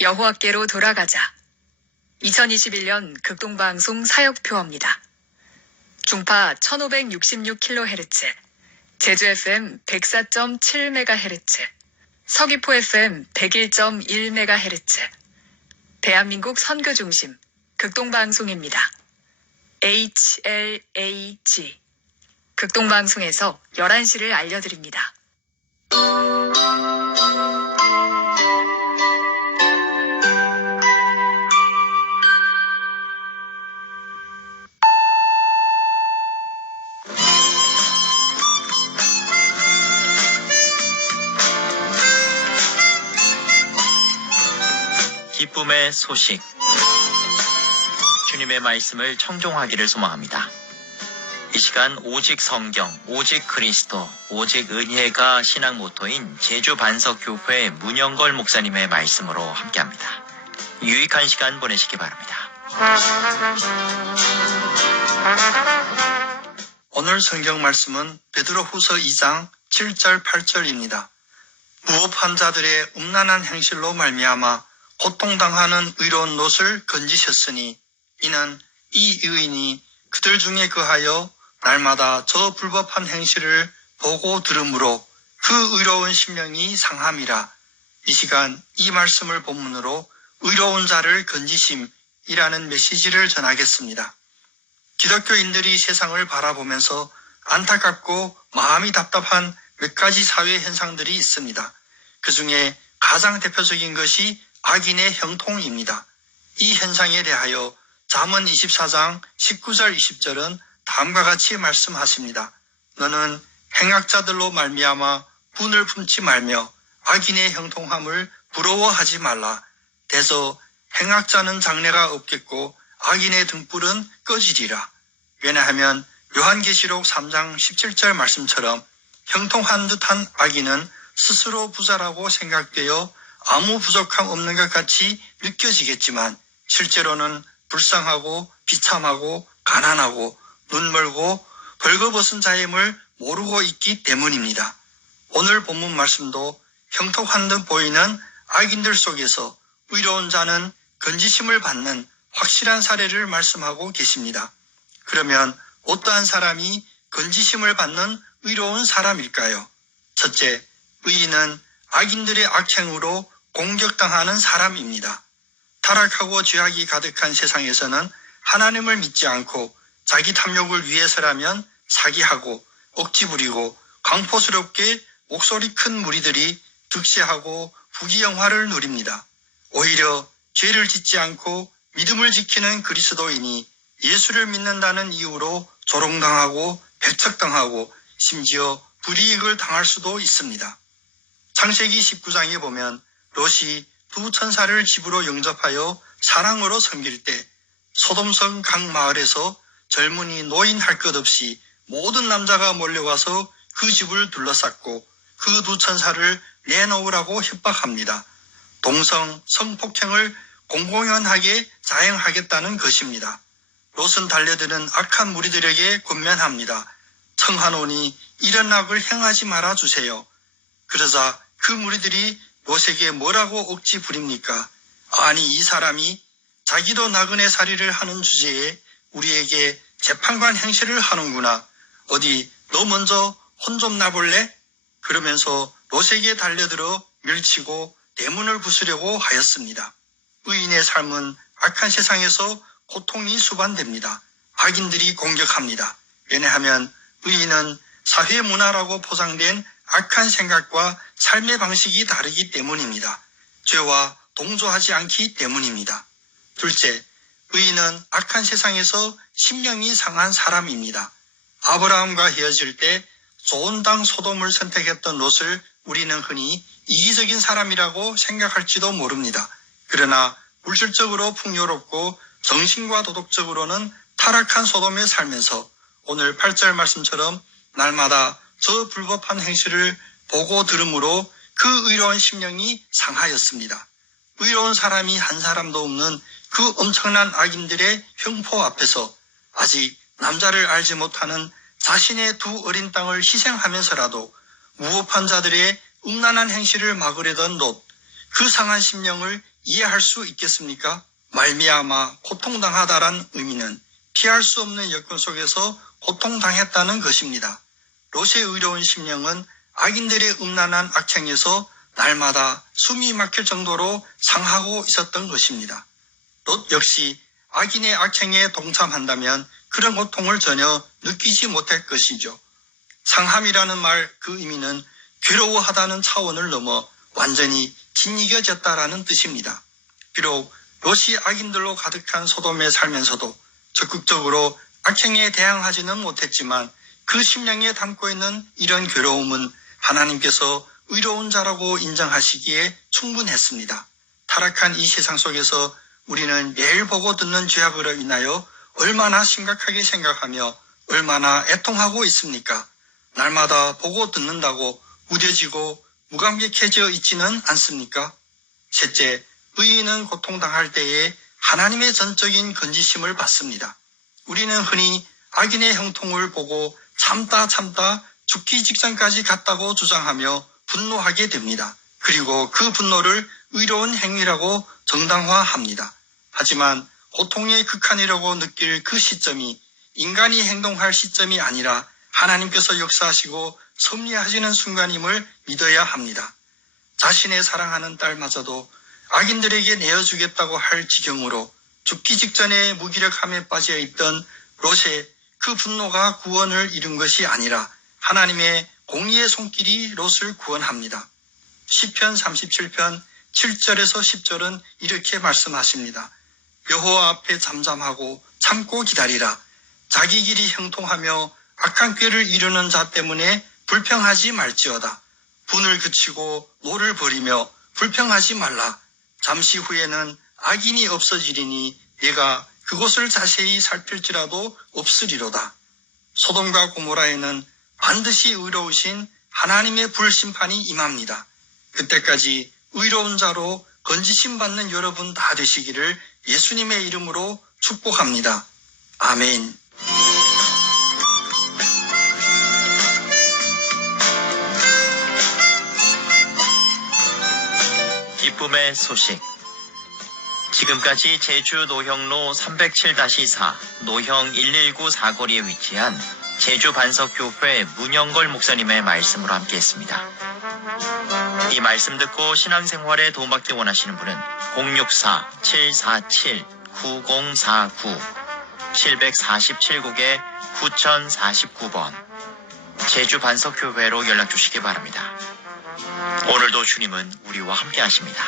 여호와께로 돌아가자. 2021년 극동방송 사역표어입니다. 중파 1566kHz, 제주 FM 104.7MHz, 서귀포 FM 101.1MHz, 대한민국 선교중심 극동방송입니다. HLAG 극동방송에서 11시를 알려드립니다. 기쁨의 소식. 주님의 말씀을 청종하기를 소망합니다. 이 시간 오직 성경, 오직 그리스도, 오직 은혜가 신앙 모토인 제주 반석교회 문영걸 목사님의 말씀으로 함께합니다. 유익한 시간 보내시기 바랍니다. 오늘 성경 말씀은 베드로후서 2장 7절 8절입니다. 무업한 자들의 음란한 행실로 말미암아 고통당하는 의로운 롯을 건지셨으니 이는 이 의인이 그들 중에 거하여 날마다 저 불법한 행실을 보고 들으므로 그 의로운 심령이 상함이라. 이 시간 이 말씀을 본문으로 의로운 자를 건지심이라는 메시지를 전하겠습니다. 기독교인들이 세상을 바라보면서 안타깝고 마음이 답답한 몇 가지 사회 현상들이 있습니다. 그 중에 가장 대표적인 것이 악인의 형통입니다. 이 현상에 대하여 잠언 24장 19절 20절은 다음과 같이 말씀하십니다. 너는 행악자들로 말미암아 분을 품지 말며 악인의 형통함을 부러워하지 말라. 대서 행악자는 장래가 없겠고 악인의 등불은 꺼지리라. 왜냐하면 요한계시록 3장 17절 말씀처럼 형통한 듯한 악인은 스스로 부자라고 생각되어 아무 부족함 없는 것 같이 느껴지겠지만 실제로는 불쌍하고 비참하고 가난하고 눈멀고 벌거벗은 자임을 모르고 있기 때문입니다. 오늘 본문 말씀도 형통한 듯 보이는 악인들 속에서 의로운 자는 건지심을 받는 확실한 사례를 말씀하고 계십니다. 그러면 어떠한 사람이 건지심을 받는 의로운 사람일까요? 첫째, 의인은 악인들의 악행으로 공격당하는 사람입니다. 타락하고 죄악이 가득한 세상에서는 하나님을 믿지 않고 자기 탐욕을 위해서라면 사기하고 억지 부리고 광포스럽게 목소리 큰 무리들이 득세하고 부귀영화를 누립니다. 오히려 죄를 짓지 않고 믿음을 지키는 그리스도인이 예수를 믿는다는 이유로 조롱당하고 배척당하고 심지어 불이익을 당할 수도 있습니다. 창세기 19장에 보면 롯이 두 천사를 집으로 영접하여 사랑으로 섬길 때 소돔성 각 마을에서 젊은이 노인 할 것 없이 모든 남자가 몰려와서 그 집을 둘러쌌고 그 두 천사를 내놓으라고 협박합니다. 동성 성폭행을 공공연하게 자행하겠다는 것입니다. 롯은 달려드는 악한 무리들에게 권면합니다. 청하노니 이런 악을 행하지 말아 주세요. 그러자 그 무리들이 롯에게 뭐라고 억지 부립니까? 아니 이 사람이 자기도 나그네 살이를 하는 주제에 우리에게 재판관 행세를 하는구나. 어디 너 먼저 혼 좀 나볼래? 그러면서 롯에게 달려들어 밀치고 대문을 부수려고 하였습니다. 의인의 삶은 악한 세상에서 고통이 수반됩니다. 악인들이 공격합니다. 왜냐하면 의인은 사회 문화라고 포장된 악한 생각과 삶의 방식이 다르기 때문입니다. 죄와 동조하지 않기 때문입니다. 둘째, 의인은 악한 세상에서 심령이 상한 사람입니다. 아브라함과 헤어질 때 좋은 땅 소돔을 선택했던 롯을 우리는 흔히 이기적인 사람이라고 생각할지도 모릅니다. 그러나 물질적으로 풍요롭고 정신과 도덕적으로는 타락한 소돔에 살면서 오늘 8절 말씀처럼 날마다 저 불법한 행실을 보고 들으므로 그 의로운 심령이 상하였습니다. 의로운 사람이 한 사람도 없는 그 엄청난 악인들의 형포 앞에서 아직 남자를 알지 못하는 자신의 두 어린 땅을 희생하면서라도 무법한 자들의 음란한 행실을 막으려던 롯, 그 상한 심령을 이해할 수 있겠습니까? 말미암아 고통당하다란 의미는 피할 수 없는 여건 속에서 고통당했다는 것입니다. 롯의 의로운 심령은 악인들의 음란한 악행에서 날마다 숨이 막힐 정도로 상하고 있었던 것입니다. 롯 역시 악인의 악행에 동참한다면 그런 고통을 전혀 느끼지 못할 것이죠. 상함이라는 말 그 의미는 괴로워하다는 차원을 넘어 완전히 짓이겨졌다라는 뜻입니다. 비록 롯이 악인들로 가득한 소돔에 살면서도 적극적으로 악행에 대항하지는 못했지만 그 심령에 담고 있는 이런 괴로움은 하나님께서 의로운 자라고 인정하시기에 충분했습니다. 타락한 이 세상 속에서 우리는 매일 보고 듣는 죄악으로 인하여 얼마나 심각하게 생각하며 얼마나 애통하고 있습니까? 날마다 보고 듣는다고 무뎌지고 무감격해져 있지는 않습니까? 셋째, 의인은 고통당할 때에 하나님의 전적인 건지심을 받습니다. 우리는 흔히 악인의 형통을 보고 참다 죽기 직전까지 갔다고 주장하며 분노하게 됩니다. 그리고 그 분노를 의로운 행위라고 정당화합니다. 하지만 고통의 극한이라고 느낄 그 시점이 인간이 행동할 시점이 아니라 하나님께서 역사하시고 섭리하시는 순간임을 믿어야 합니다. 자신의 사랑하는 딸마저도 악인들에게 내어주겠다고 할 지경으로 죽기 직전에 무기력함에 빠져 있던 롯의 그 분노가 구원을 이룬 것이 아니라 하나님의 공의의 손길이 롯을 구원합니다. 시편 37편 7절에서 10절은 이렇게 말씀하십니다. 여호와 앞에 잠잠하고 참고 기다리라. 자기 길이 형통하며 악한 꾀를 이루는 자 때문에 불평하지 말지어다. 분을 그치고 노를 버리며 불평하지 말라. 잠시 후에는 악인이 없어지리니 내가 그곳을 자세히 살필지라도 없으리로다. 소돔과 고모라에는 반드시 의로우신 하나님의 불심판이 임합니다. 그때까지 의로운 자로 건지심 받는 여러분 다 되시기를 예수님의 이름으로 축복합니다. 아멘. 기쁨의 소식. 지금까지 제주 노형로 307-4 노형 119 사거리에 위치한 제주 반석교회 문영걸 목사님의 말씀으로 함께했습니다. 이 말씀 듣고 신앙생활에 도움받기 원하시는 분은 064-747-9049 747국에 9049번 제주 반석교회로 연락 주시기 바랍니다. 오늘도 주님은 우리와 함께 하십니다.